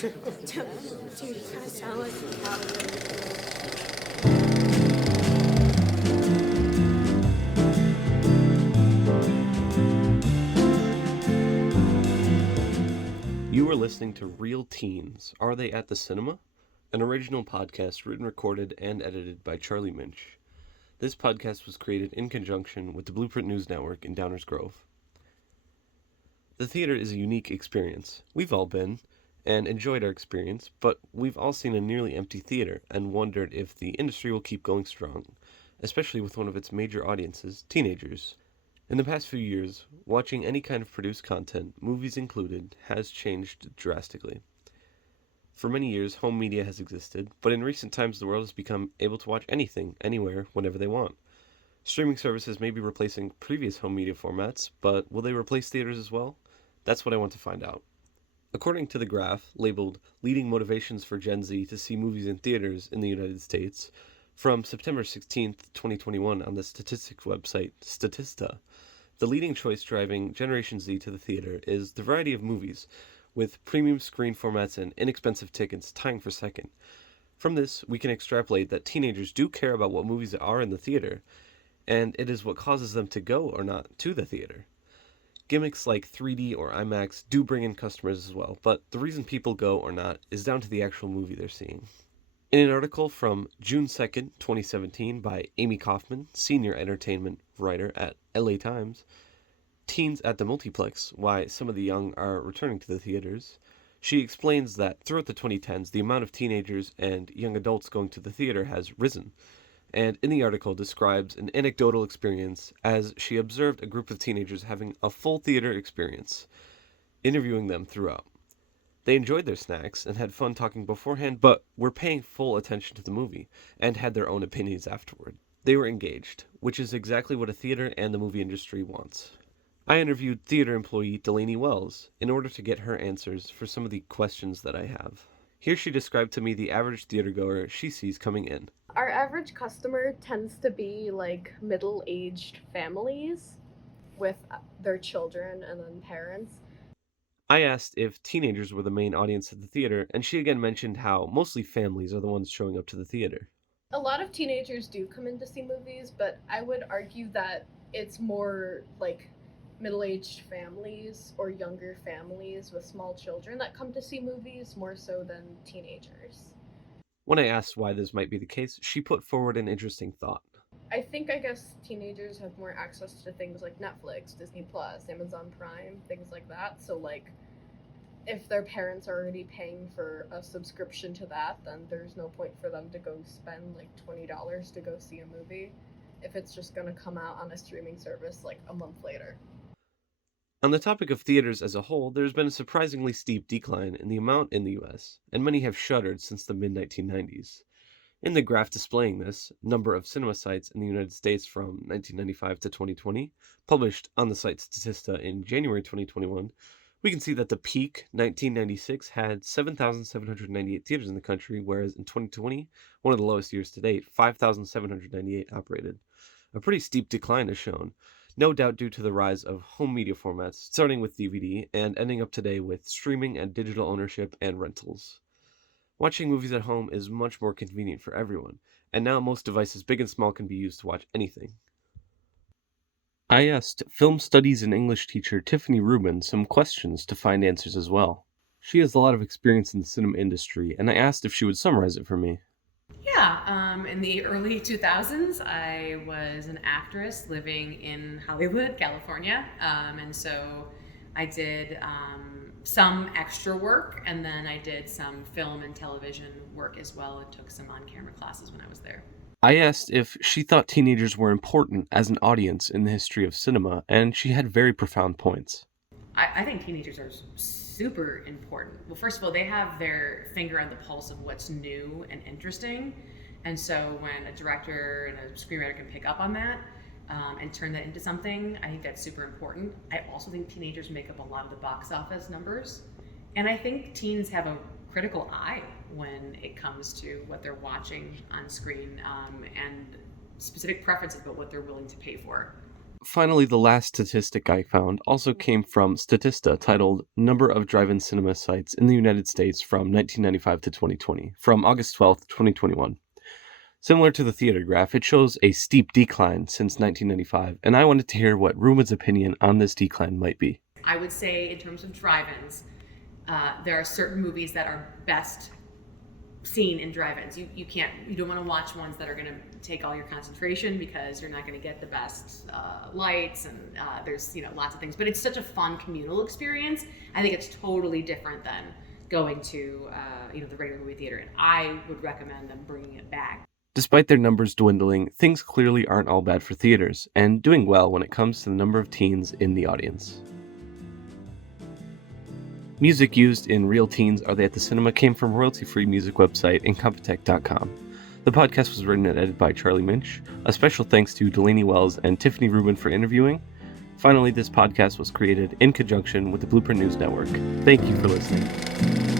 Dude, you kind of sound like a cowboy. You are listening to Real Teens. Are They at the Cinema? An original podcast written, recorded, and edited by Charlie Minch. This podcast was created in conjunction with the Blueprint News Network in Downers Grove. The theater is a unique experience. We've all been and enjoyed our experience, but we've all seen a nearly empty theater and wondered if the industry will keep going strong, especially with one of its major audiences, teenagers. In the past few years, watching any kind of produced content, movies included, has changed drastically. For many years, home media has existed, but in recent times the world has become able to watch anything, anywhere, whenever they want. Streaming services may be replacing previous home media formats, but will they replace theaters as well? That's what I want to find out. According to the graph labeled Leading Motivations for Gen Z to See Movies in Theaters in the United States, from September 16th, 2021 on the statistics website Statista, the leading choice driving Generation Z to the theater is the variety of movies, with premium screen formats and inexpensive tickets tying for second. From this, we can extrapolate that teenagers do care about what movies are in the theater, and it is what causes them to go or not to the theater. Gimmicks like 3D or IMAX do bring in customers as well, but the reason people go or not is down to the actual movie they're seeing. In an article from June 2nd, 2017 by Amy Kaufman, senior entertainment writer at LA Times, Teens at the Multiplex, Why Some of the Young Are Returning to the Theaters, she explains that throughout the 2010s, the amount of teenagers and young adults going to the theater has risen, and in the article describes an anecdotal experience as she observed a group of teenagers having a full theater experience, interviewing them throughout. They enjoyed their snacks and had fun talking beforehand, but were paying full attention to the movie and had their own opinions afterward. They were engaged, which is exactly what a theater and the movie industry wants. I interviewed theater employee Delaney Wells in order to get her answers for some of the questions that I have. Here she described to me the average theatergoer she sees coming in. Our average customer tends to be like middle-aged families with their children and then parents. I asked if teenagers were the main audience at the theater, and she again mentioned how mostly families are the ones showing up to the theater. A lot of teenagers do come in to see movies, but I would argue that it's more like middle-aged families or younger families with small children that come to see movies more so than teenagers. When I asked why this might be the case, she put forward an interesting thought. I guess teenagers have more access to things like Netflix, Disney Plus, Amazon Prime, things like that. So like if their parents are already paying for a subscription to that, then there's no point for them to go spend like $20 to go see a movie if it's just going to come out on a streaming service like a month later. On the topic of theaters as a whole, there's been a surprisingly steep decline in the amount in the US, and many have shuttered since the mid 1990s. In the graph displaying this, number of cinema sites in the United States from 1995 to 2020, published on the site Statista in January 2021, we can see that the peak 1996 had 7,798 theaters in the country, whereas in 2020, one of the lowest years to date, 5,798 operated. A pretty steep decline is shown, no doubt due to the rise of home media formats, starting with DVD and ending up today with streaming and digital ownership and rentals. Watching movies at home is much more convenient for everyone, and now most devices big and small can be used to watch anything. I asked film studies and English teacher Tiffany Rubin some questions to find answers as well. She has a lot of experience in the cinema industry, and I asked if she would summarize it for me. Yeah, in the early 2000s, I was an actress living in Hollywood, California. And so I did some extra work, and then I did some film and television work as well, and took some on-camera classes when I was there. I asked if she thought teenagers were important as an audience in the history of cinema, and she had very profound points. I think teenagers are super important. Well, first of all, they have their finger on the pulse of what's new and interesting. And so when a director and a screenwriter can pick up on that and turn that into something, I think that's super important. I also think teenagers make up a lot of the box office numbers. And I think teens have a critical eye when it comes to what they're watching on screen and specific preferences about what they're willing to pay for. finally, the last statistic I found also came from Statista, titled Number of Drive-In Cinema Sites in the United States from 1995 to 2020, from August 12th, 2021. Similar to the theater graph, it shows a steep decline since 1995, and I wanted to hear what Ruben's opinion on this decline might be. I would say in terms of drive-ins, there are certain movies that are best seen in drive-ins. You don't want to watch ones that are going to take all your concentration because you're not going to get the best lights, and there's lots of things. But it's such a fun communal experience. I think it's totally different than going to the regular movie theater, and I would recommend them bringing it back. Despite their numbers dwindling, things clearly aren't all bad for theaters, and doing well when it comes to the number of teens in the audience. Music used in Real Teens Are They at the Cinema came from royalty-free music website Incompetech.com. The podcast was written and edited by Charlie Minch. A special thanks to Delaney Wells and Tiffany Rubin for interviewing. Finally, this podcast was created in conjunction with the Blueprint News Network. Thank you for listening.